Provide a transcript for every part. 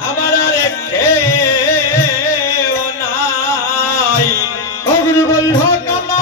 আমার আর কেউ নাই অগ্নি বৈহ কালা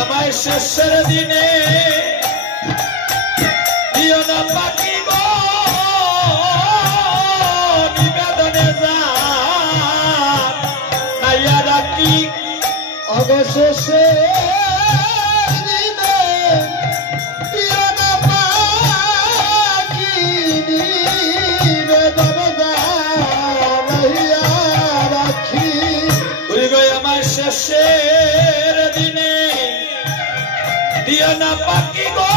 আমায় শেষের দিনে দিও না পাখি গো নিবেদনে যাইয়া রাখি অবশেষে দিনে দিও না পাখি নিবেদনে যাইয়া রাখি ঘুরি গো আমায় শেষের দিনে দিও না পাখি গো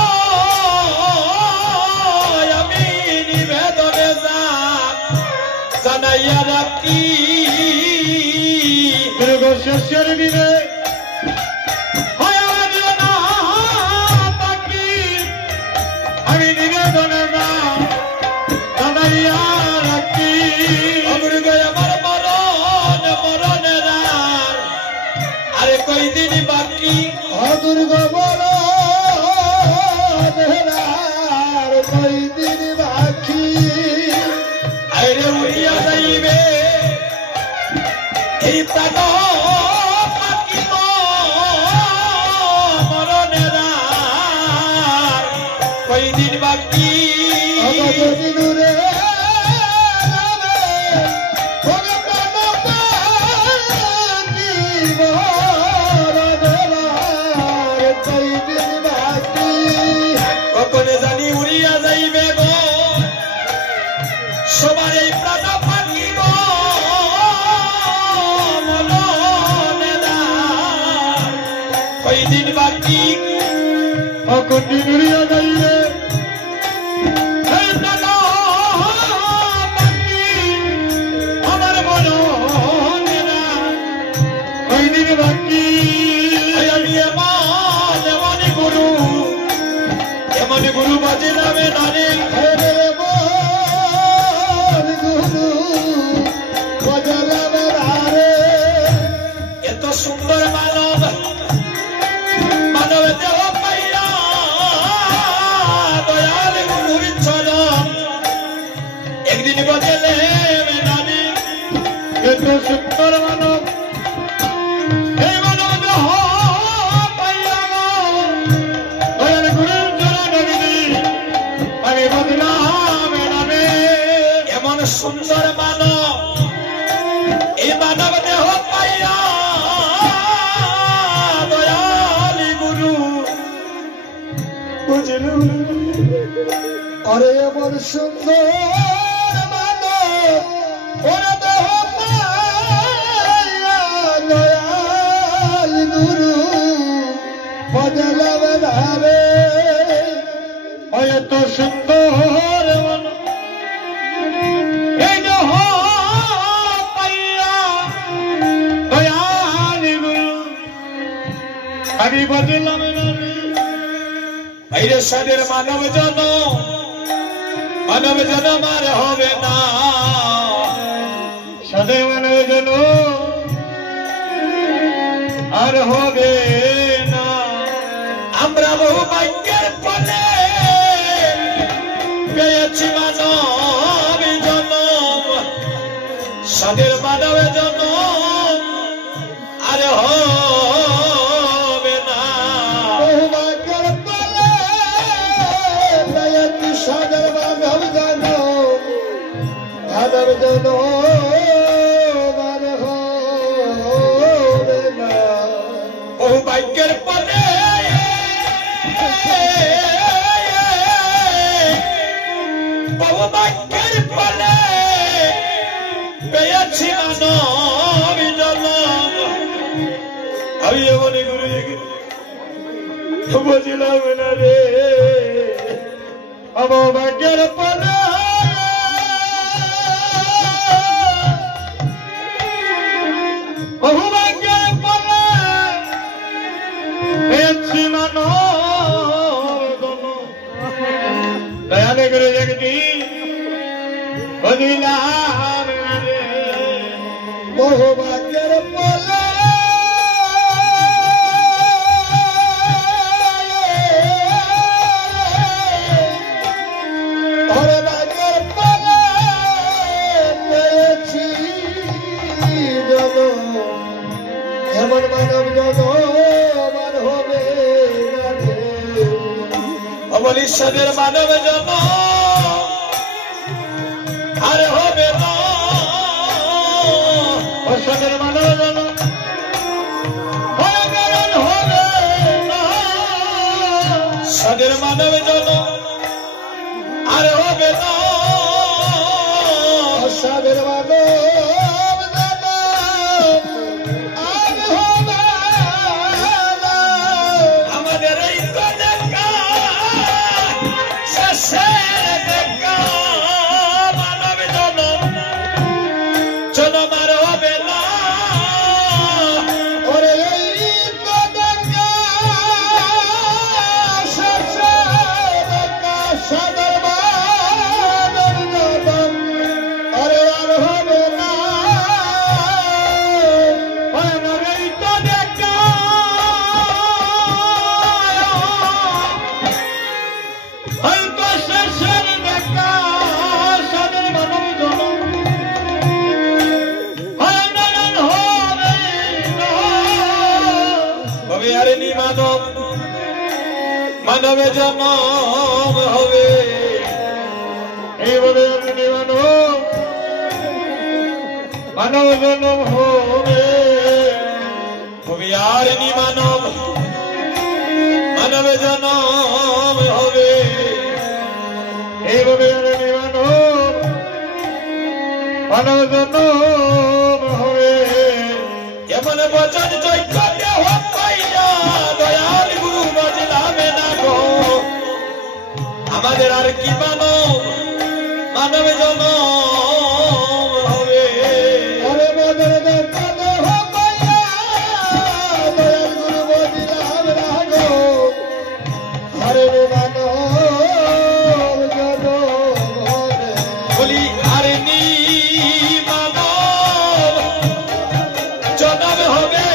আমি নিবেদনে জানাইয়া রাখি শেষের দিনে আমি নিবেদনে জানাইয়া রাখি আমার মরণ মরণের আরে কই দিন বাকি দুর্গ বড় কয়দিন বাকি আরে উড়িয়া যাইবে এই প্রাণ পাখি গো মরণের কয়দিন বাকি দূরে কখনে জানি উড়িয়া যাইবে গো সবার এই প্রাণ পাখি গো কয়দিন বাকি কখন উড়িয়া যাইবে আমার মনে কয়দিন বাকি আমি এমন গুরু বাজে নামে নারে এত সুন্দর মানব দেহ পাইয়া দয়াল গুরুর চরণ একদিন বদলে নানি এত সুন্দর মানব এই মানব দেহ পাইয়া দয়াল গুরুর চরণ একদিন আমি বদলাম নামে এমন সুন্দর মানব এই মানব দেহ পাইয়া দয়াল গুরু বুঝলু আরে এমন সুন্দর মানব ওরা দেহ পাইয়া দয়াল গুরু বদলাম ধারে এত সুন্দর মানব এই দেহ পাইয়া দয়াল গুরু আমি বদলাম বাইরে সাদের মানব জন আর হবে না সাদের মানব জন আর হবে না আমরা বহু ভাগ্যের ফলে পেয়েছি মানব জন্ম সাদের মানব জন্ম আর হবে না বহু ভাগ্যের ফলে পেয়েছি সাদের মানব জন মানব জন আর হবে না বহু ভাগ্যের ফলে বহু বাক্যের ফলে পেয়েছি মানব জন্ম। আমি এমনই গুরু বুঝলাম না রে আমার ভাগ্যের ফলে বহু ভাগ্যের ফলে পেয়েছি মানব দয়ালে করে দেখি বুঝলাম রে বহু ভাগ্যের ফলে এমন মানব জনমান হবে অমল ঈশ্বরের মানব জন্ম আর হবে না। ঈশ্বরের মানব জনম হবে না। ঈশ্বরের মানব জন্ম আর হবে না। ঈশ্বরের মানব মানব জন্ম হবে এইভাবে মানব জন্ম হবে তুমি আর নি মানব মানব জন্ম হবে এইভাবে মানব জন্ম হবে এমন বচন যজ্ঞ দেহ পাইয়া দয়াল গুরু বজলামে না গো আমাদের আর কি মানব মানব জন্ম হবে। আরে বদর দেহ পাইয়া দয়াল গুরু বজলাম না গো আরে মানব জন্ম হবে বলি আরে নি মানব জন্ম হবে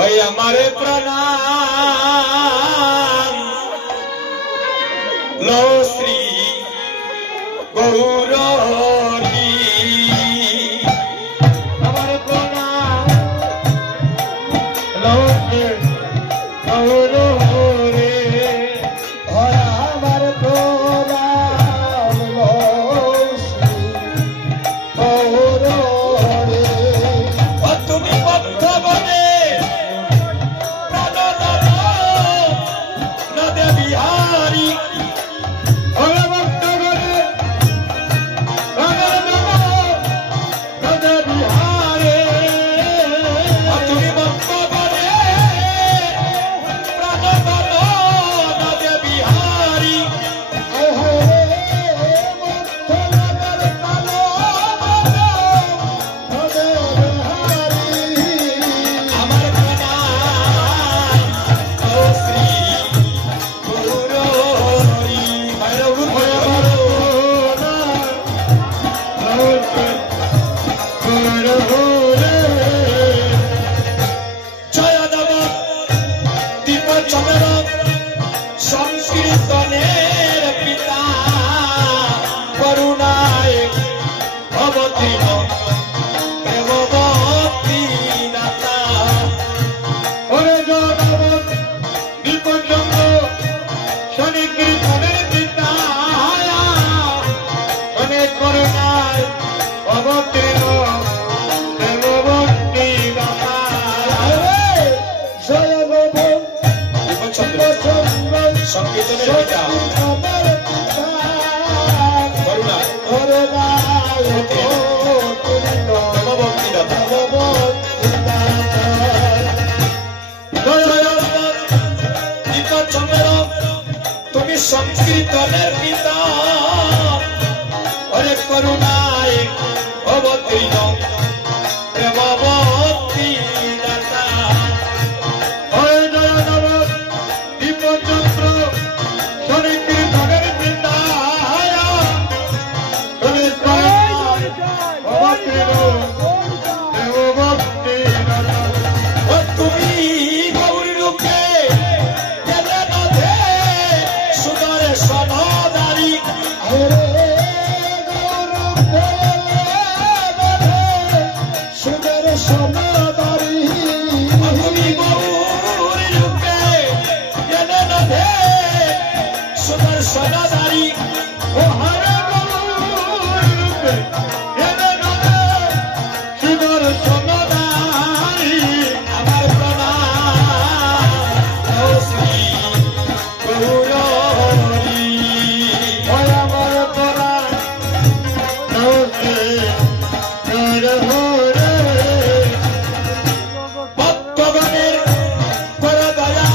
ওই আমারে প্রণাম লো শ্রী গৌরী আমার প্রণাম লো শ্রী গৌরী আমার প্রণাম লো শ্রী গৌরী তুমি প্রেমের পিতা করুণা ভক্তিদাতা চন্দ্র তুমি সংকীর্তনের পিতা অরে করুণায় অবতীর্ণ প্রেম ভক্তি দাতা হরে জয় নব দীপচন্দ্র সংকীর্তনের পিতা তুমি তুমি গৌরী রূপে সুদরে সনদারি তুমি গৌরী রূপে সুদর সনদারি ও হরে গৌরী রূপে সুদর সনদারি আমার প্রণাম শ্রী গৌরী ওই আমার তোরা নৌকে হরে ভক্তগণের কর দয়া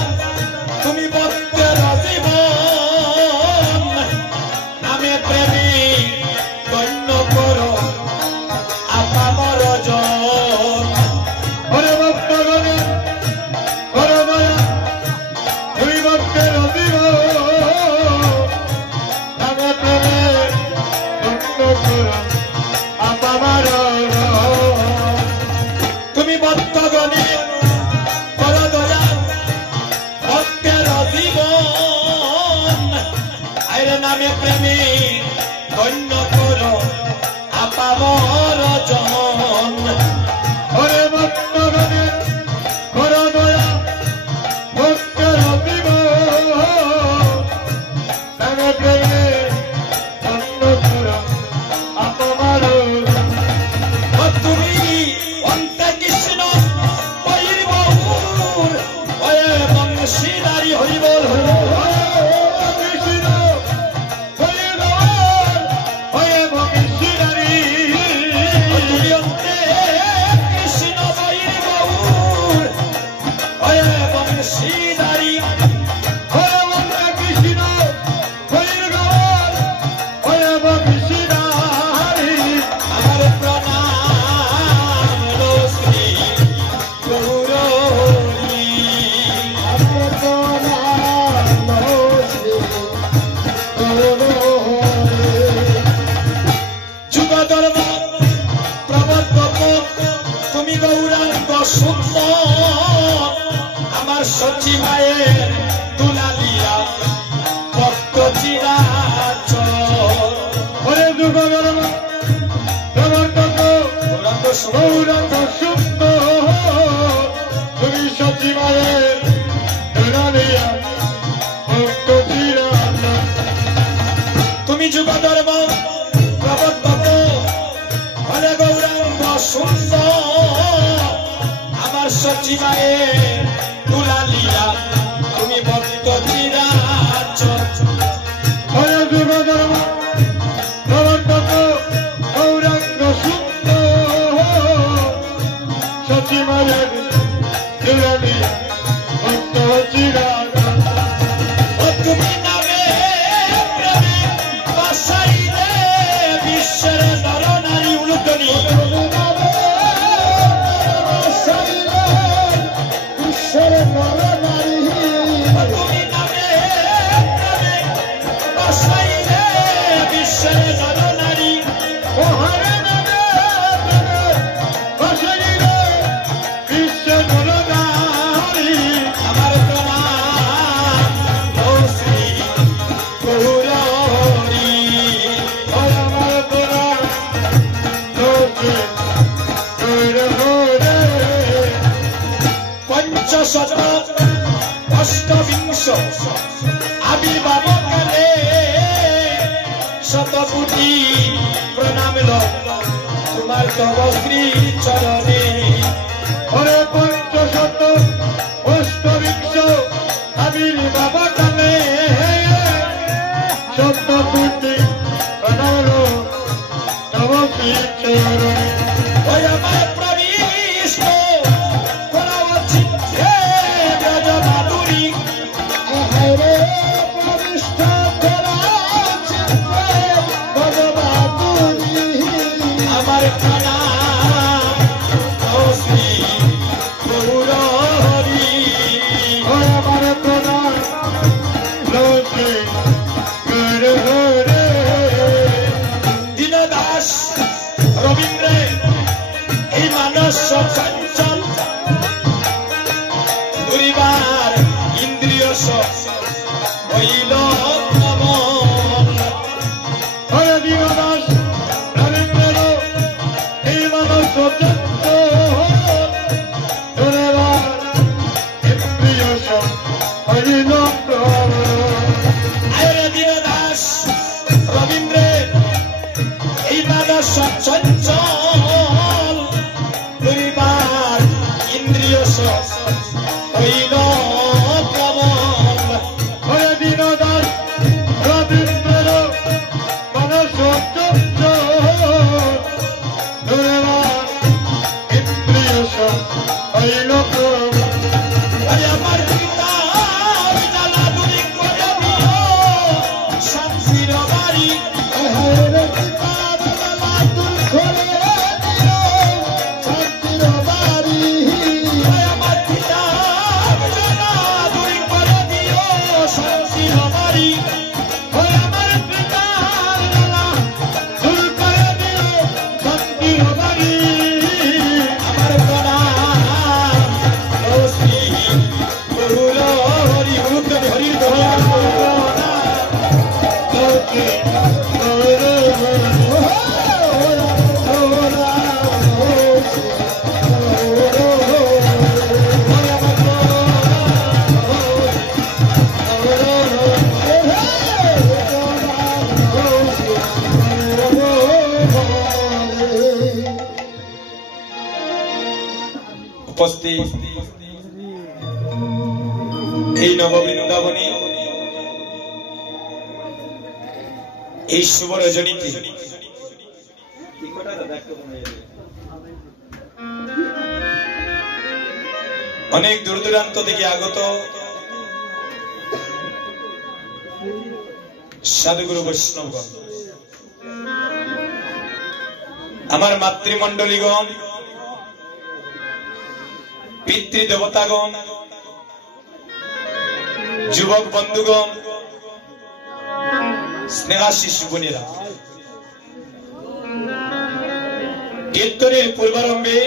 তুমি ভক্তের জীবন নামে প্রেমী গণ্য করো আপামর জন হরে ভক্তগণে হরে দয়া দুই ভক্তের অধীর নামে প্রেমে ভক্ত কর আপামার তুমি ভক্তগণের কর দয়া ভক্তের জীবন আইরে নামে প্রেমী গণ্য করো আপামর জন হরে ভক্তগণে হরে দয়া ভক্তের অধীর নামে প্রেমে ভক্ত কর আপামার তুমি অন্তে কৃষ্ণ হরির বহুর হয়ে বংশীদারি হরিবল তুমি অন্তে কৃষ্ণ হরির বহুর হয়ে বংশীদারি আমার প্রণাম শ্রী গৌরী যুগধর্ম প্রবর্তক তুমি গৌরাঙ্গ সুন্দর আমার সচিবায়ের দুলালিয়া ভক্ত চিরাচর গৌরাঙ্গ সুন্দর তুমি সচিবায়ের ভক্ত চিরাচর তুমি যুগধর্ম প্রবর্তক হলে গৌরাঙ্গ সুন্দর আমার সচিবায়ের দুলালিয়া তুমি ভক্ত চিরাচর হরে যুগধর্ম প্রবর্তক গৌরাঙ্গ সুন্দর সচিবায়ের দুলালিয়া ভক্ত চিরাচর তুমি নামে প্রেমে বাসাইলে বিশ্বের নরনারী উলুদনি তুমি নামে প্রেমে বাসাইলে বিশ্বের নরনারী আমার প্রণাম শ্রী গৌরী পঞ্চশত অষ্টবিংশ আবির্ভাবকালে শতকোটি প্রণাম তোমার তব শ্রী চরণে হরে পঞ্চশত অষ্টবিংশ আবির্ভাবকালে হইল কমল হরে দীনদাস রবীন্দ্র এই মানব সত্যন্ত ইন্দ্রিয় হইল কমল হরে দীনদাস রবীন্দ্রের এই মানস চঞ্চল পরিবার ইন্দ্রিয় হইল কমল হরে দীনদাস রবীন্দ্র মানস সত্যন্ত ইন্দ্রিয় হইল কমল আরে আমার পিতা জ্বালা দূরে করে দিও শান্তির বাড়ি হরে পিতা জ্বালা দূর করে দিও শান্তির বাড়ি আরে আমার পিতা জ্বালা দূরে করে দিও শান্তির বাড়ি হরে আমার পিতা জ্বালা দূর করে দিও শান্তির বাড়ি আমার প্রণাম ও শ্রী গুরুল হরি গুরু হরির দয়াল উপস্থিত এই নববৃন্দাবনে এই শুভ রজনীতে অনেক দূর দূরান্ত থেকে আগত সাধুগুরু বৈষ্ণবগণ, আমার মাতৃমণ্ডলীগণ, পিতৃদেবতাগণ, যুবক বন্ধুগণ, স্নেহাশিস বোনেরা, কীর্তনের পূর্বারম্ভে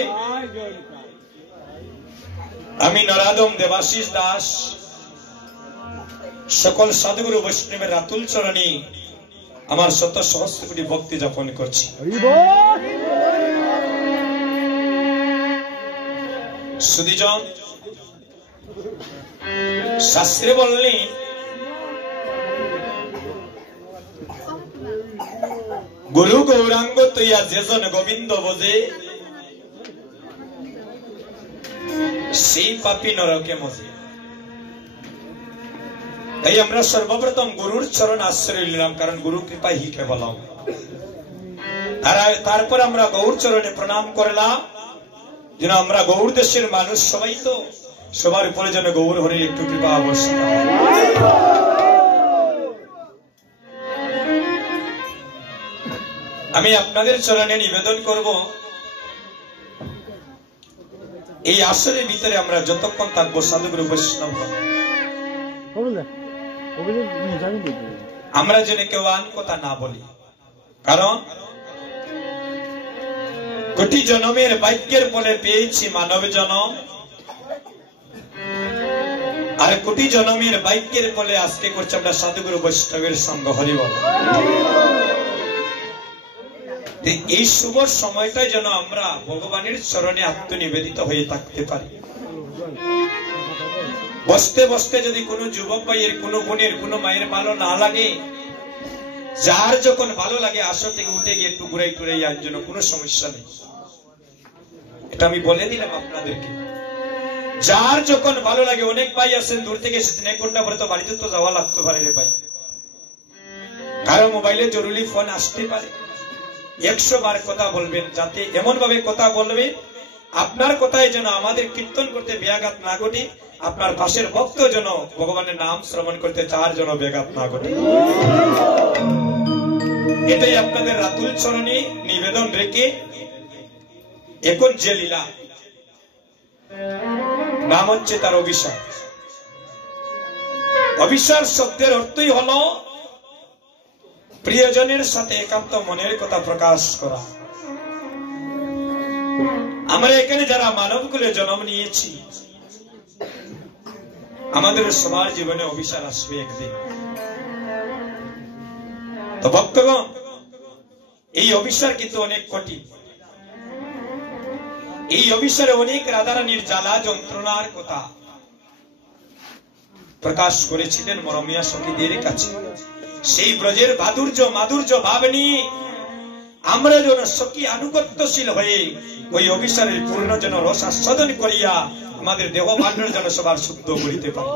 আমি নরাদম দেবাশিস দাস সকল সাধুগুরু বৈষ্ণবের রাতুল চরণে আমার শত সহস্র কোটি ভক্তি যাপন করছি। সুধীজন, শাস্ত্রে বললেন গুরু গৌরাঙ্গ তৈয়া যেজন গোবিন্দ বোঝে সেই পাপী নরকে মজে। তাই আমরা সর্বপ্রথম গুরুর চরণ আশ্রয় নিলাম, কারণ গুরু কৃপা হি কেবলম। আর তারপর আমরা গৌর চরণে প্রণাম করলাম, যেন আমরা গৌর দেশের মানুষ সবাই, তো সবার উপরে যেন গৌর হরির একটু কৃপা অবশ্যই। আমি আপনাদের চরণে নিবেদন করব, এই আসরের ভিতরে আমরা যতক্ষণ থাকবো সাধুগুরু বৈষ্ণব আমরা যেন কেউ আন কথা না বলি, কারণ কোটি জনমের ভাগ্যের ফলে পেয়েছি মানব জনম, আর কোটি জনমের ভাগ্যের ফলে আজকে করছি আমরা সাধুগুরু বৈষ্ণবের সঙ্গ। হরি বল। এই শুভ সময়টাই যেন আমরা ভগবানের চরণে আত্মনিবেদিত হয়ে থাকতে পারি। বসতে বসতে যদি কোনো যুবক ভাইয়ের, কোনো বোনের, কোনো মায়ের ভালো না লাগে, যার যখন ভালো লাগে আসর থেকে উঠে গিয়ে একটু ঘুরাই টুরাই আনার জন্য কোনো সমস্যা নেই। এটা আমি বলে দিলাম আপনাদেরকে। যার যখন ভালো লাগে, অনেক ভাই আছেন দূর থেকে এসেছেন, 1 ঘন্টা পরে তো বাড়িতে তো যাওয়া লাগতে পারে রে ভাই, কারো মোবাইলে জরুরি ফোন আসতে পারে। 100 বার কথা বলবেন, যাতে এমন ভাবে কথা বলবে আপনার কথায় যেন আমাদের কীর্তন করতে ব্যাঘাত না ঘটে, আপনার পাশের ভক্ত যেন ভগবানের নাম শ্রবণ করতে চার যেন ব্যাঘাত না ঘটে। এটাই আপনাদের রাতুল চরণে নিবেদন রেখে এখন যে লীলা নাম হচ্ছে তার অভিসার। অভিসার শব্দের অর্থই হলো প্রিয়জনের সাথে একান্ত মনের কথা প্রকাশ করা। আমরা এখানে যারা মানব কুলে জন্ম নিয়েছি, আমাদের সবার জীবনে অভিশাপ আসবে একদিন। তো ভক্তগণ, এই অভিশাপ কিন্তু অনেক কঠিন। এই অভিশাপে অনেক রাধারানীর জ্বালা যন্ত্রণার কথা প্রকাশ করেছিলেন মরমিয়া সখীদের কাছে। সেই ব্রজের মাধুর্য ভাব নিয়ে আমরা যেন সখী আনুগত্যশীল হয়ে ওই অভিশাপের পূর্ণ যেন রস আস্বাদন করিয়া আমাদের দেহ ভাণ্ডার যেন সবার শুদ্ধ করিতে পারি।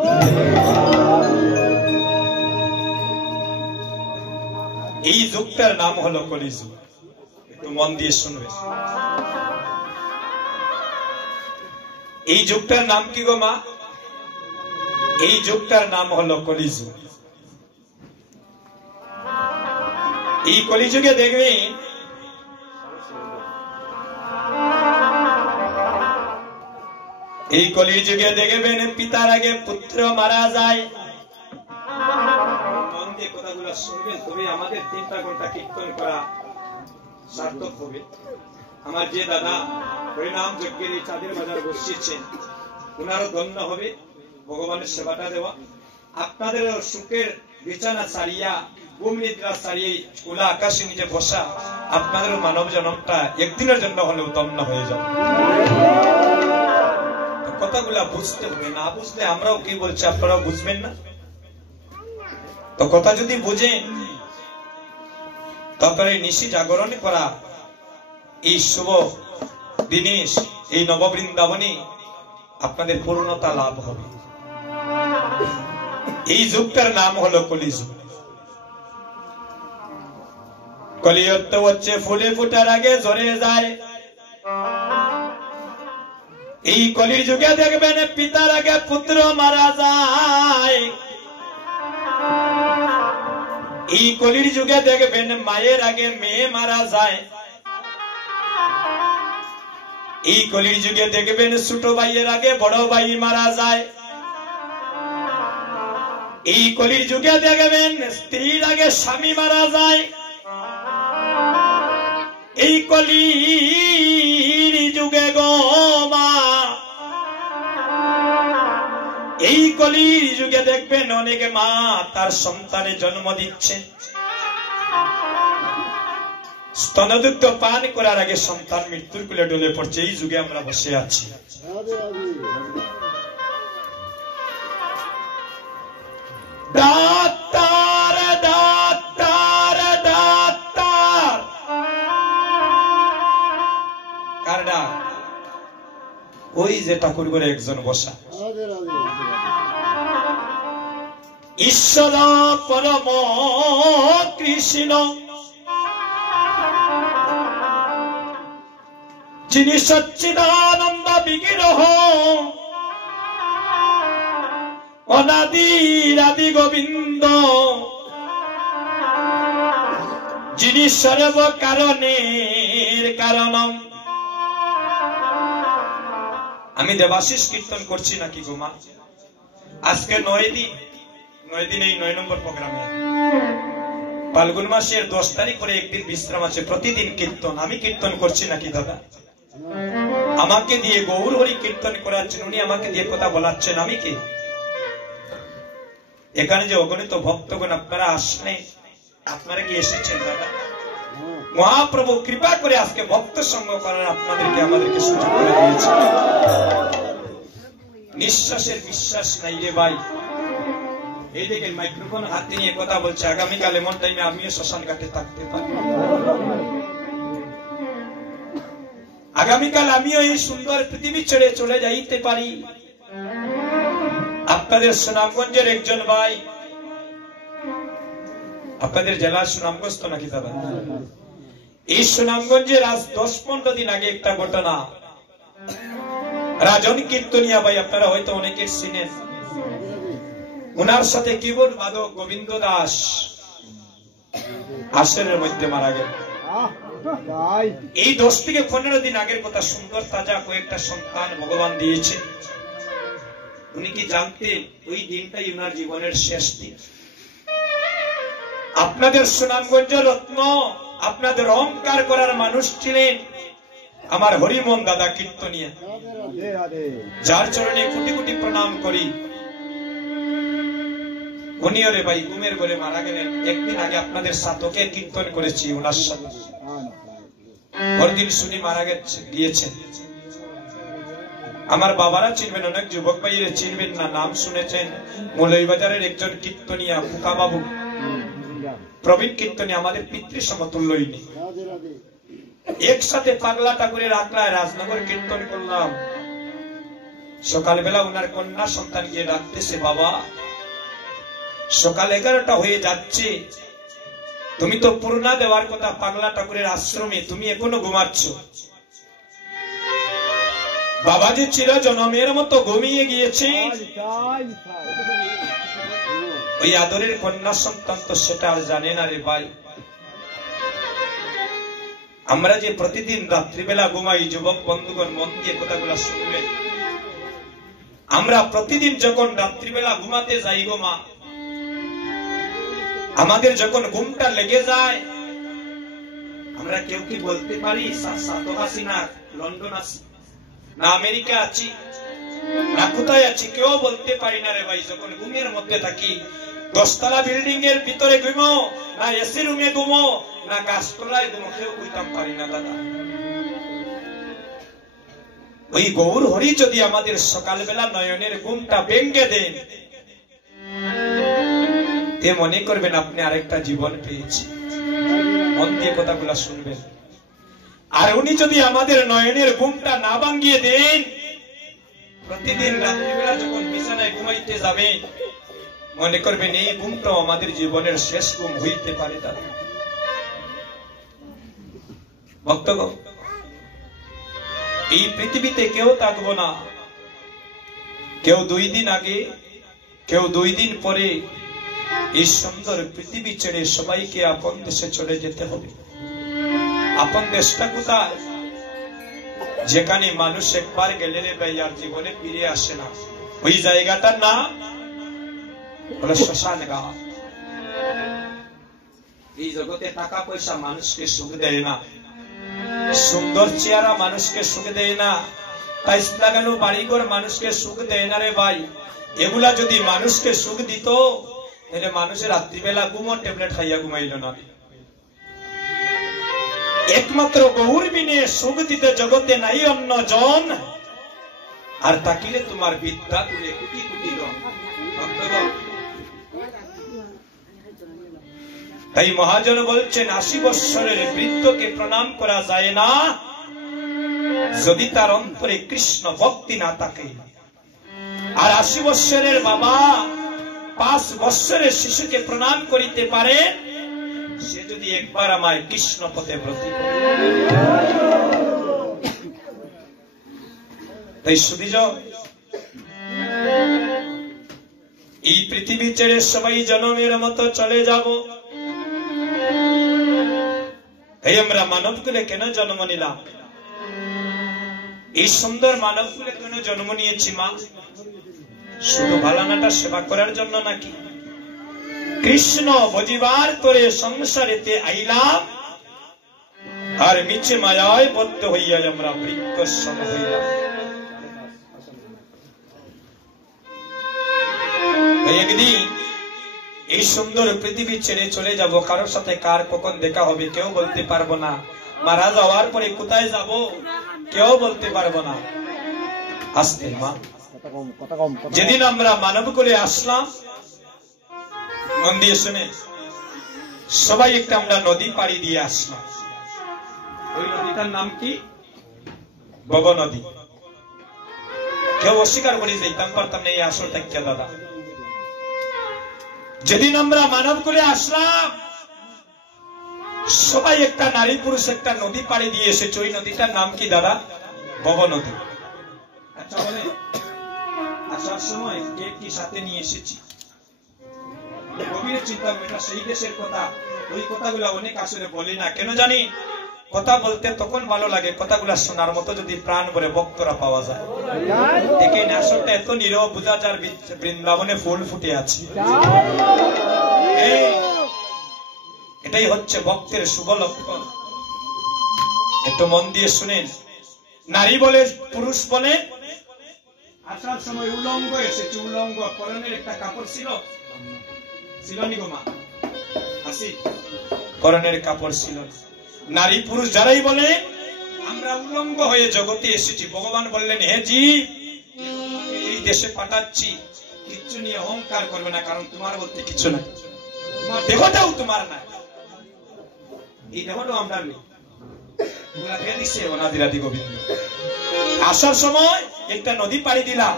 এই যুগটার নাম হলো কলিযুগ। একটু মন দিয়ে শুনবে। এই যুগটার নাম কি গো মা? এই যুগটার নাম হলো কলিযুগ। এই কলিযুগে দেখবেন এই কলিযুগে দেখবেন পিতার আগে পুত্র মারা যায়। মন দিয়ে কথাগুলো শুনবেন, তবে আমাদের 3টা ঘন্টা কীর্তন করা সার্থক হবে। আমার যে দাদা হরিনাম যজ্ঞের এই চাঁদের বাজার বসিয়েছেন, ওনারও ধন্য হবে ভগবানের সেবাটা দেওয়া। আপনাদের সুখের বিছানা ছাড়িয়া ঘুম নিদ্রা ছাড়িয়ে খোলা আকাশের নিচে বসা আপনাদের মানব জনমটা একদিনের জন্য হলেও ধন্য হয়ে যাবে। কথাগুলা বুঝতে হবে, না বুঝলে আমরাও কি বলছি আপনারাও বুঝবেন না। তো কথা যদি বুঝেন তারপরে নিশি জাগরণ করা এই শুভ দিনে এই নববৃন্দাবনে আপনাদের পূর্ণতা লাভ হবে। এই যুগটার নাম হলো কলিযুগ। কলিযুগ হচ্ছে ফুলে ফুটার আগে ঝরে যায়। এই কলির যুগে দেখবেন পিতার আগে পুত্র মারা যায়। এই কলির যুগে দেখবেন মায়ের আগে মেয়ে মারা যায়। এই কলির যুগে দেখবেন ছোট ভাইয়ের আগে বড় ভাই মারা যায়। এই কলির যুগে দেখবেন স্ত্রীর আগে স্বামী মারা যায়। এই কলির যুগে গো মা, এই কলির যুগে দেখবেন অনেক মা তার সন্তানে জন্ম দিচ্ছে। স্তনদুগ্ধ পান করার আগে সন্তান মৃত্যুর কোলে ডলে পড়ছে। এই যুগে আমরা বসে আছি। ডাক্তার ডাক্তার ডাক্তার কার ডাক? ওই যে ঠাকুর করে একজন বসা। ঈশ্বর পরম কৃষ্ণ, যিনি সচ্চিদানন্দ বিগ্রহ, অনাদির আদি গোবিন্দ, যিনি সর্ব কারণের কারণম। আমি দেবাশিস কীর্তন করছি নাকি গো মা? আজকে 9 দিন এই 9 নম্বর প্রোগ্রামে ফাল্গুন মাসের 10 তারিখ করে একদিন বিশ্রাম আছে। প্রতিদিন কীর্তন। আমি কীর্তন করছি নাকি দাদা? আমাকে দিয়ে গৌর হরি কীর্তন করাচ্ছেন, উনি আমাকে দিয়ে কথা বলাচ্ছেন। আমি কি? এখানে যে অগণিত ভক্তগণ আপনারা আসলেন, আপনারা কি এসেছেন দাদা? মহাপ্রভু কৃপা করে আজকে ভক্ত সঙ্গ করার আপনাদেরকে আমাদেরকে সুযোগ করে দিয়েছে। নিঃশ্বাসের বিশ্বাস নাই রে ভাই। এই দেখেন মাইক্রোফোন হাতে নিয়ে কথা বলছে। আগামীকাল এমন টাইমে আমিও শ্মশান ঘাটে থাকতে পারি। আগামীকাল আমিও এই সুন্দর পৃথিবী ছেড়ে চলে যাইতে পারি। আপনাদের সুনামগঞ্জের একজন ভাই, আপনাদের জেলার সুনামগঞ্জ তো নাকি দাদা? এই সুনামগঞ্জের আজ 10-15 দিন আগে একটা ঘটনা। রাজন কীর্তনিয়া ভাই, আপনারা হয়তো অনেকে চিনেন। উনার সাথে কিবোর্ড বাদক গোবিন্দ দাস আসরের মধ্যে মারা গেল। এই 10 থেকে 15 দিন আগের কথা। সুন্দর তাজা কয়েকটা সন্তান ভগবান দিয়েছে। উনি কি জানতেন ওই দিনটাই উনার জীবনের শেষ দিন? আপনাদের সুনামগঞ্জ রত্ন, আপনাদের অহংকার করার মানুষ ছিলেন আমার হরিমোহন দাদা কীর্তনিয়া, যার চরণে কোটি কোটি প্রণাম করি। উনিওরে ভাই ঘুমের ঘরে মারা গেলেন। একদিন আগে আপনাদের সাথকে কীর্তন করেছি ওনার সাথে, পরদিন শুনি মারা গিয়েছেন। আমার বাবারা চিনবেন, অনেক যুবক ভাইয়েরা চিনবেন না, নাম শুনেছেন। মৌলভীবাজারের একজন কীর্তনিয়া ফুকা বাবু, প্রবীণ কীর্তনী, আমাদের পিতৃ সমতুল্যই নেই। একসাথে পাগলা ঠাকুরের আকড়ায় রাজনগর কীর্তন করলাম। সকালবেলা ওনার কন্যা সন্তান গিয়ে ডাকতেছে, বাবা সকাল 11টা হয়ে যাচ্ছে, তুমি তো পূর্ণা দেওয়ার কথা পাগলা ঠাকুরের আশ্রমে, তুমি এখনো ঘুমাচ্ছ। বাবাজি চির জনমের মতো ঘুমিয়ে গিয়েছে। ওই আদরের কন্যা সন্তান তো সেটা আর জানে না রে ভাই। আমরা যে প্রতিদিন রাত্রিবেলা ঘুমাই, যুবক বন্ধুগণ মন দিয়ে কথাগুলো শুনবেন, আমরা প্রতিদিন যখন রাত্রিবেলা ঘুমাতে যাই গো মা, আমাদের যখন ঘুমটা লেগে যায়, আমরা কেউ কি বলতে পারি আছি না লন্ডন আছি না আমেরিকা আছি না কোথায় আছি, কেউ বলতে পারি না রে ভাই। যখন ঘুমের মধ্যে থাকি, 10তলা বিল্ডিং এর ভিতরে ঘুমো না এসি রুমে ঘুমো না গাছতলায় ঘুমো, কেউ বুঝতাম পারি না দাদা। ওই গৌর হরি যদি আমাদের সকালবেলা নয়নের ঘুমটা ভেঙে দেন, তে মনে করবেন আপনি আরেকটা জীবন পেয়েছি। মন দিয়ে কথাগুলো শুনবেন। আর উনি যদি আমাদের নয়নের ঘুমটা না ভাঙিয়ে দেন, প্রতিদিন রাত্রিবেলা যখন বিছানায় ঘুমাইতে যাবে, মনে করবেন এই ঘুমটাও আমাদের জীবনের শেষ ঘুম হইতে পারে দাদা। ভক্তগণ, এই পৃথিবীতে কেউ থাকবো না, কেউ 2 দিন আগে, কেউ 2 দিন পরে এই সুন্দর পৃথিবী ছেড়ে সবাইকে আপন দেশে চলে যেতে হবে। আপন দেশটা কোথায়? যেখানে মানুষ একবার গেলে রে ভাই আর জীবনে ফিরে আসে না। ওই জায়গাটার নাম হলো শ্মশান ঘাট। এই জগতে টাকা পয়সা মানুষকে সুখ দেয় না, সুন্দর চেহারা মানুষকে সুখ দেয় না, টাইলস লাগানো বাড়িঘর মানুষকে সুখ দেয় না রে ভাই। এগুলা যদি মানুষকে সুখ দিত, তাহলে মানুষের রাত্রিবেলা ঘুমো ট্যাবলেট খাইয়া ঘুমাইল না। একমাত্র গৌর বিনে সুখ দিতে জগতে নাই অন্য জন, আর তাকিলে তোমার বিদ্যা তুলে কোটি কোটি জন। তাই মহাজন বলছেন, 80 বৎসরের বৃদ্ধকে প্রণাম করা যায় না যদি তার অন্তরে কৃষ্ণ ভক্তি না থাকে। আর 80 বৎসরের বাবা 5 বৎসরের শিশুকে প্রণাম করিতে পারে, সে যদি একবার আমায় কৃষ্ণ পথে ব্রতী করে। তাই সুবিজয়, এই পৃথিবী ছেড়ে সবাই জনমের মতো চলে যাব। এই আমরা মানবকুলে কেন জন্ম নিলাম? এই সুন্দর মানবকুলে কেন জন্ম নিয়েছি মা? শুধু ভালানাটা সেবা করার জন্য নাকি? কৃষ্ণ ভজিবার করে সংসারেতে আইলাম, আর মিছে মায়ায় বদ্ধ হইয়া আমরা বৃক্ষ সম হইলাম। একদিন এই সুন্দর পৃথিবী ছেড়ে চলে যাব, কারোর সাথে কার কখন দেখা হবে কেউ বলতে পারবো না। মারা যাওয়ার পরে কোথায় যাব কেউ বলতে পারবো না। আসতে মা, যেদিন আমরা মানব করে আসলাম, মন দিয়ে শুনে সবাই একটা আমরা নদী পাড়ি দিয়ে আসলাম। ওই নদীটার নাম কি? ভব নদী। কেউ অস্বীকার করে যেতাম পারতাম না এই আসল ত্যাগ দাদা। যেদিন আমরা মানব করে আসলাম, সবাই একটা নারী পুরুষ একটা নদী পাড়ি দিয়ে এসেছে। ওই নদীটার নাম কি দাদা? ভব নদী। আচ্ছা বলে, আসার সময় কে কি সাথে নিয়ে এসেছি? গভীর চিন্তা, এটা সেই দেশের কথা। ওই কথাগুলো অনেক আসলে বলি না, কেন জানি? কথা বলতে তখন ভালো লাগে, কথাগুলা শোনার মতো যদি প্রাণ ভরে ভক্তরা পাওয়া যায়। দেখে আসলটা এত নীরব, বোঝা যার বৃন্দাবনে ফুল ফুটে আছে। এটাই হচ্ছে ভক্তের শুভ লক্ষণ। একটু মন দিয়ে শুনেন। নারী বলে পুরুষ বলে, আসার সময় উলঙ্গ এসেছে। উলঙ্গ, পরনের একটা কাপড় ছিল, ছিলনি গো মা, আসি পরনের কাপড় ছিল না। নারী পুরুষ যারাই বলে আমরা উলঙ্গ হয়ে জগতে এসেছি, ভগবান বললেন হে জীব, এই দেশে পাঠাচ্ছি, কিচ্ছু নিয়ে অহংকার করবে না, কারণ তোমার বলতে কিছু নাই, তোমার দেহটাও তোমার না, এই দেহটাও আমরা নেই। অনাদিরাদি গোবিন্দ আসার সময় একটা নদী পাড়ি দিলাম,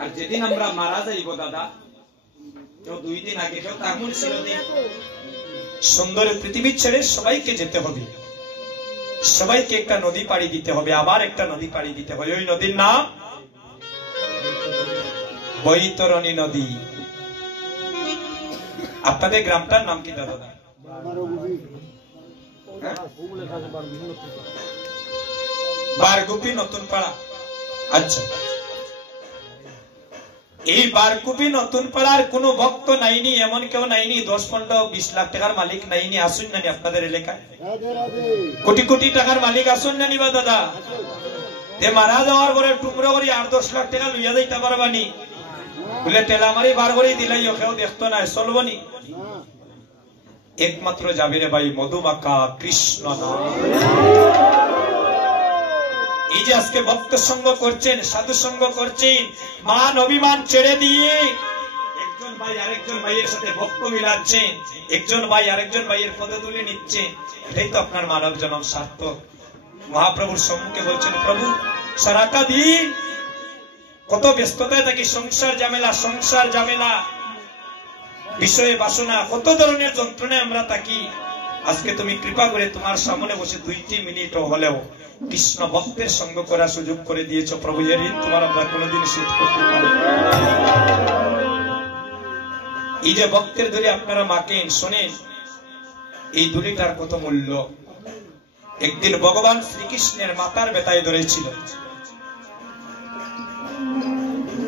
আর যেদিন আমরা মারা যাইব দাদা, কেউ 2 দিন আগে, কেউ তেমন ছিল দিন, সুন্দর পৃথিবী ছেড়ে সবাইকে যেতে হবে, সবাইকে একটা নদী পাড়ি দিতে হবে, আবার একটা নদী পাড়ি দিতে হবে। ওই নদীর নাম বৈতরণী নদী। আপনাদের গ্রামটার নাম কি দাদা? বারগুপি নতুন পাড়া। আচ্ছা, এই বারকুপি নতুন পাড়ার কোন ভক্ত নাইনি, এমন কেউ নাইনি 10-15-20 লাখ টাকার মালিক নাইনি, আসুন নানি আপনাদের এলাকায়? কোটি কোটি টাকার মালিক আসুন নানি বা দাদা? মারা যাওয়ার পরে টুকরো করে 8-10 লাখ টাকা লইয়া যাইতে পারবানি, বলে টেলা মারি বার করে দিলাই কেউ দেখতো না, চলবনি? একমাত্র যাবে রে ভাই মধুমাখা কৃষ্ণ নাম। এই যে আজকে ভক্ত সঙ্গ করছেন, সাধু সঙ্গ করছেন, মান অভিমান ছেড়ে দিয়ে একজন ভাই আরেকজন ভাইয়ের সাথে ভক্ত মিলাচ্ছেন, একজন ভাই আরেকজন ভাইয়ের পদে তুলে নিচ্ছেন, এটাই তো আপনার মানব জন্ম সার্থক। মহাপ্রভুর সম্মুখে বলছেন, প্রভু সারাটা দিন কত ব্যস্ততায় থাকি, সংসার ঝামেলা, বিষয়ে বাসনা, কত ধরনের যন্ত্রণায় আমরা থাকি, আজকে তুমি কৃপা করে তোমার সামনে বসে 2টি মিনিট হলেও কৃষ্ণ ভক্তের সঙ্গ করার সুযোগ করে দিয়েছ। প্রভু এর ঋণ তোমার আমরা কোনোদিন শোধ করতে পারব না। এই যে ভক্তের ধরে আপনারা মাকেন, শোনেন এই দুলিটার কত মূল্য। একদিন ভগবান শ্রীকৃষ্ণের মাথার ব্যথায় ধরেছিল,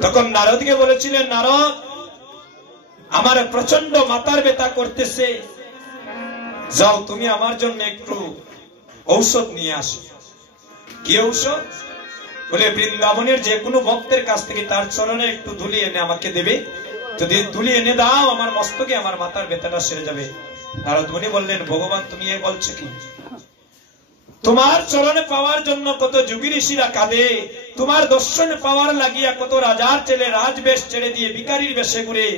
তখন নারদকে বলেছিলেন, নারদ আমার প্রচন্ড মাথার ব্যথা করতেছে, যাও তুমি আমার জন্য একটু ঔষধ নিয়ে আসো। কি ঔষধ? বলে বৃন্দাবনের যে কোনো ভক্তের কাছ থেকে তার চরণে একটু ধুলি এনে আমাকে দেবে, যদি ধুলি এনে দাও আমার মস্তকে আমার মাথার ব্যথাটা সেরে যাবে। নারদ মুনি বললেন, ভগবান তুমি এ বলছো কি? তোমার চরণে পাওয়ার জন্য কত যোগী ঋষিরা কাঁদে, তোমার দর্শন পাওয়ার লাগিয়া কত রাজার ছেলে রাজবেশ ছেড়ে দিয়ে ভিখারির বেশে ঘুরে,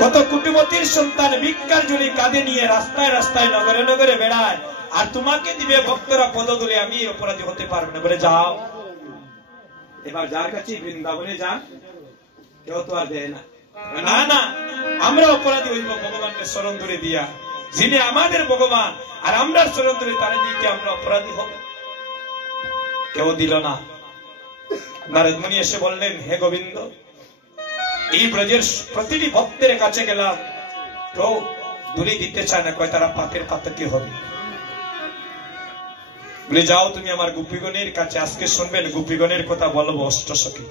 কত কুটুমতির সন্তান ভিক্ষার জুড়ি কাঁধে নিয়ে রাস্তায় রাস্তায় নগরে নগরে বেড়ায়, আর তোমাকে দিবে ভক্তরা পদধূলি, আমি অপরাধী হতে পারবো না। বলে যাও এবার যার কাছে বৃন্দাবনে যান, কেউ তো আর দেয় না। না না, আমরা অপরাধী হইব ভগবানকে শরণ ধরে দিয়া, যিনি আমাদের ভগবান, আর আমরা শরণ ধরে তারা দিয়ে কি আমরা অপরাধী হব? কেউ দিল না। নারদ মুনি এসে বললেন, হে গোবিন্দ, এই ব্রজের প্রতিটি ভক্তের কাছে গেলাম, কেউ ধুলি দিতে চায় না, কয় তারা পাপের পাতকি হবে। বলে যাও তুমি আমার গোপীগণের কাছে, আজকে শুনবেন গোপীগণের কথা বলবো অষ্টসখী,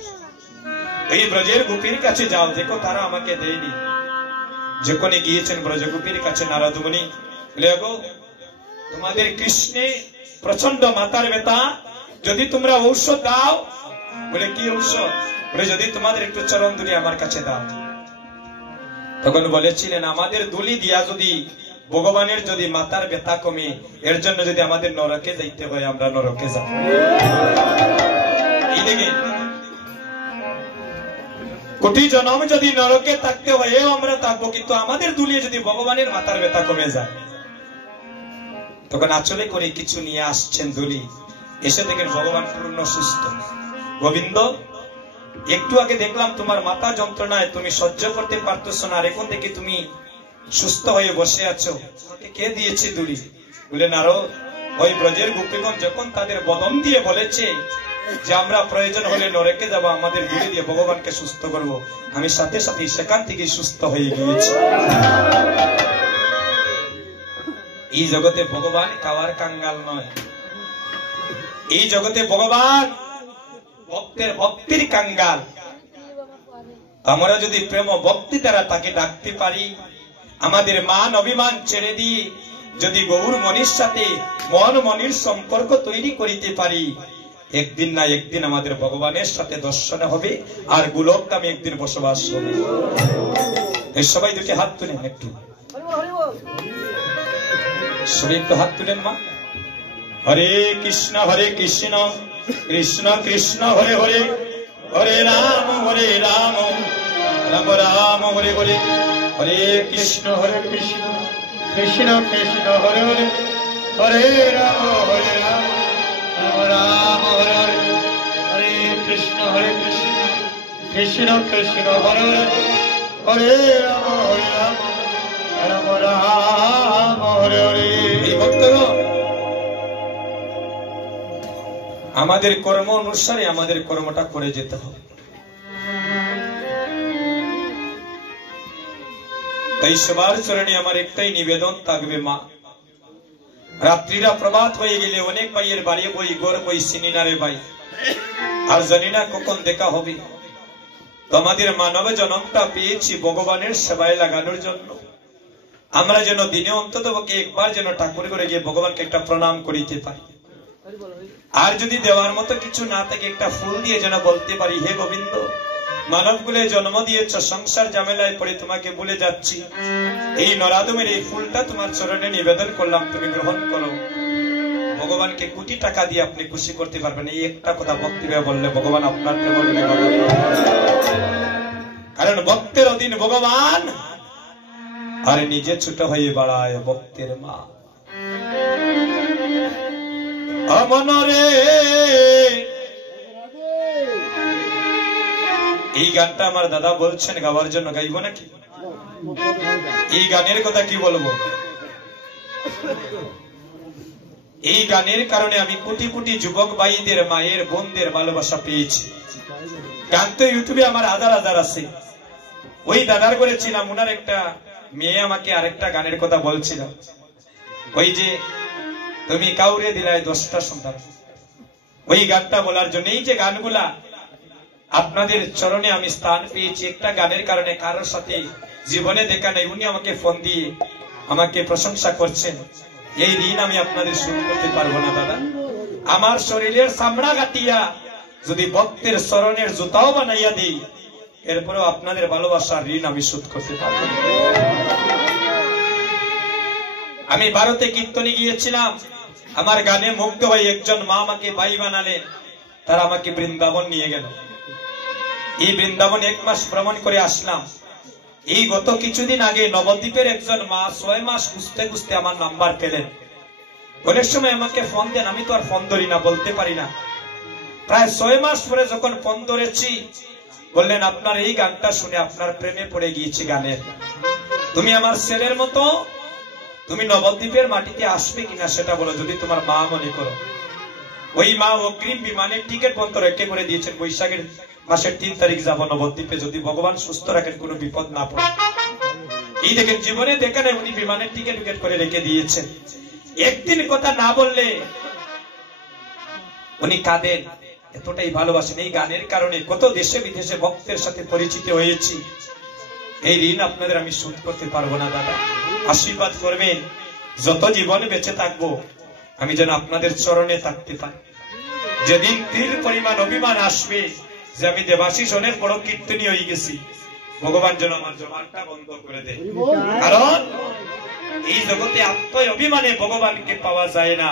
এই ব্রজের গোপীর কাছে যাও, দেখো তারা আমাকে দেয়নি। যখন গিয়েছেন ব্রজগোপীর কাছে নারদ মুনি, বলে গো তোমাদের কৃষ্ণে প্রচন্ড মাথার ব্যথা, যদি তোমরা ঔষধ দাও। বলে কি ঔষধ? বলে যদি তোমাদের একটু চরণ ধুলি আমার কাছে দাও। তখন বলেছিলেন, আমাদের ধুলি দিয়া যদি ভগবানের যদি মাথার ব্যথা কমে, এর জন্য যদি আমাদের নরকে যাইতে হয় আমরা নরকে যাব। এই দেখে কোটি জন্ম যদি নরকে থাকতে হয় আমরা থাকবো, কিন্তু আমাদের দুলিয়ে যদি ভগবানের মাথার ব্যথা কমে যায়। তখন আঁচলে করে কিছু নিয়ে আসছেন দুলি, এসে দেখেন ভগবান পূর্ণ সুস্থ। গোবিন্দ, একটু আগে দেখলাম তোমার মাথা যন্ত্রণায় তুমি সহ্য করতে পারতেছো না, আর এখন থেকে তুমি সুস্থ হয়ে বসে আছো, তোমাকে কে দিয়েছে দুলি? বলে নারদ, ওই ব্রজের গোপীগণ যখন তাদের বদন দিয়ে বলেছে যে আমরা প্রয়োজন হলে নরকে যাব, আমাদের দুলি দিয়ে ভগবানকে সুস্থ করব, আমি সাথে সাথে সেখান থেকে সুস্থ হয়ে গিয়েছি। এই জগতে ভগবান খাওয়ার কাঙ্গাল নয়, এই জগতে ভগবান ভক্তের ভক্তির কাঙ্গাল। আমরা যদি প্রেম ভক্তি দ্বারা তাকে ডাকতে পারি, আমাদের মান অভিমান ছেড়ে দিয়ে যদি গৌর মনির সাথে মন মনির সম্পর্ক তৈরি করিতে পারি, একদিন না একদিন আমাদের ভগবানের সাথে দর্শন হবে, আর গোলকধামে একদিন বসবাস হবে। এই সবাই দুটি হাত তুলেন, একটু সবাই একটু হাত তুলেন মা। হরে কৃষ্ণ কৃষ্ণ কৃষ্ণ হরে হরে, হরে রাম রাম রাম হরে হরে, হরে কৃষ্ণ কৃষ্ণ কৃষ্ণ হরে হরে, হরে রাম রাম রাম হরে হরে, হরে কৃষ্ণ কৃষ্ণ কৃষ্ণ হরে হরে, হরে রাম রাম রাম হরে হরে। এই ভক্তগণ, আমাদের কর্ম অনুসারে আমাদের কর্মটা করে যেতে হবে। তাই সবার চরণে আমার একটাই নিবেদন থাকবে মা, রাত্রিরা প্রভাত হয়ে গেলে অনেক ভাইয়ের বাড়ি বই গড় বই সিনিনারে ভাই, আর জানি না কখন দেখা হবে। তোমাদের মানব জন্মটা পেয়েছি ভগবানের সেবায় লাগানোর জন্য। আমরা যেন দিনে অন্তত একবার যেন ঠাকুর করে গিয়ে ভগবানকে একটা প্রণাম করিতে পারি, আর যদি দেওয়ার মতো কিছু না থাকে একটা ফুল দিয়ে যেন বলতে পারি, হে গোবিন্দ, মানবকুলে জন্ম দিয়েছ, সংসার ঝামেলায় পড়ে তোমাকে ভুলে যাচ্ছি, এই নরাদমের এই ফুলটা তোমার চরণে নিবেদন করলাম, তুমি গ্রহণ করো। ভগবানকে কোটি টাকা দিয়ে আপনি খুশি করতে পারবেন, এই একটা কথা ভক্তিভাবে বললে ভগবান আপনার প্রেম করবে। কারণ ভক্তের অধীন ভগবান, আর নিজে ছোট হয়ে বাড়ায় ভক্তের মা। অমনরে এই গানটা আমার দাদা বলছেন গাওয়ার জন্য, গাইব নাকি? এই গানের কথা কি বলবো? এই গানের কারণে আমি কোটি কোটি যুবক ভাইদের, মায়ের, বোনদের ভালোবাসা পেয়েছি। গান তো ইউটিউবে আমার হাজার হাজার আছে। ওই দাদার করেছিলাম, ওনার একটা মেয়ে আমাকে আরেকটা গানের কথা বলছিল, ওই যে তুমি কাউরে দিলাই 10টা সন্তান, ওই গানটা বলার জন্য। এই যে গানগুলা আপনাদের চরণে আমি স্থান পেয়েছি একটা গানের কারণে, কারোর সাথে জীবনে দেখা নাই, উনি আমাকে ফোন দিয়ে আমাকে প্রশংসা করছেন। এই ঋণ আমি আপনাদের শোধ করতে পারবো না দাদা। আমার শরীরের চামড়া কাটিয়া যদি ভক্তের চরণের জুতাও বানাইয়া দিই, এরপরেও আপনাদের ভালোবাসার ঋণ আমি শোধ করতে পারবো না। আমি ভারতে কীর্তনে গিয়েছিলাম, আমার গানে মুগ্ধ হয়ে একজন মা আমাকে ভাই বানালেন, তারা আমাকে বৃন্দাবন নিয়ে গেল। এই বৃন্দাবন 1 মাস ভ্রমণ করে আসলাম। এই গত কিছুদিন আগে নবদ্বীপের একজন মা 6 মাস খুঁজতে খুঁজতে আমার নাম্বার পেলেন। অনেক সময় আমাকে ফোন দেন, আমি তো আর ফোন ধরি না, বলতে পারি না। প্রায় 6 মাস পরে যখন ফোন ধরেছি, বললেন আপনার এই গানটা শুনে আপনার প্রেমে পড়ে গিয়েছি গানের। তুমি আমার ছেলের মতো, তুমি নবদ্বীপের মাটিতে আসবে কিনা সেটা বলো, যদি তোমার মা মনে করো। ওই মা অগ্রিম বিমানের টিকিট পর্যন্ত রেখে করে দিয়েছেন, বৈশাখের মাসের 3 তারিখ যাব নবদ্বীপে, যদি ভগবান সুস্থ রাখেন, কোনো বিপদ না পড়ে। এই দেখেন, জীবনে দেখে নেই, উনি বিমানের টিকিট করে রেখে দিয়েছেন। একদিন কথা না বললে উনি কাঁদেন, এতটাই ভালোবাসেন। এই গানের কারণে কত দেশে বিদেশে ভক্তের সাথে পরিচিত হয়েছি। এই ঋণ আপনাদের আমি শোধ করতে পারবো না দাদা। আশীর্বাদ করবেন, যত জীবনে বেঁচে থাকবো আমি যেন আপনাদের চরণে থাকতে পারি। যেদিন তীর পরিমাণ অভিমান আসবে যে আমি দেবাশিস অনেক বড় কীর্তনী হয়ে গেছি, ভগবান যেন আমার জবানটা বন্ধ করে দেয়। কারণ এই জগতে আত্ম অভিমানে ভগবানকে পাওয়া যায় না।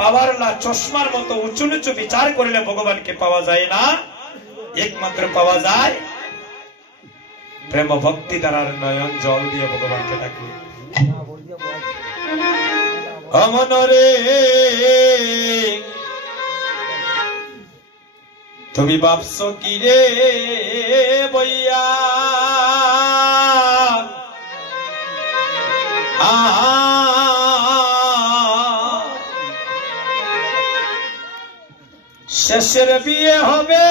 পাওয়ার লা চশমার মতো উঁচু নিচু বিচার করলে ভগবানকে পাওয়া যায় না। একমাত্র পাওয়া যায় প্রেম ভক্তি দ্বারার নয়ন জল দিয়ে ভগবানকে ডাকবে। অমনরে তুমি ভাবছো কি রে বইয়া, শেষের বিয়ে হবে।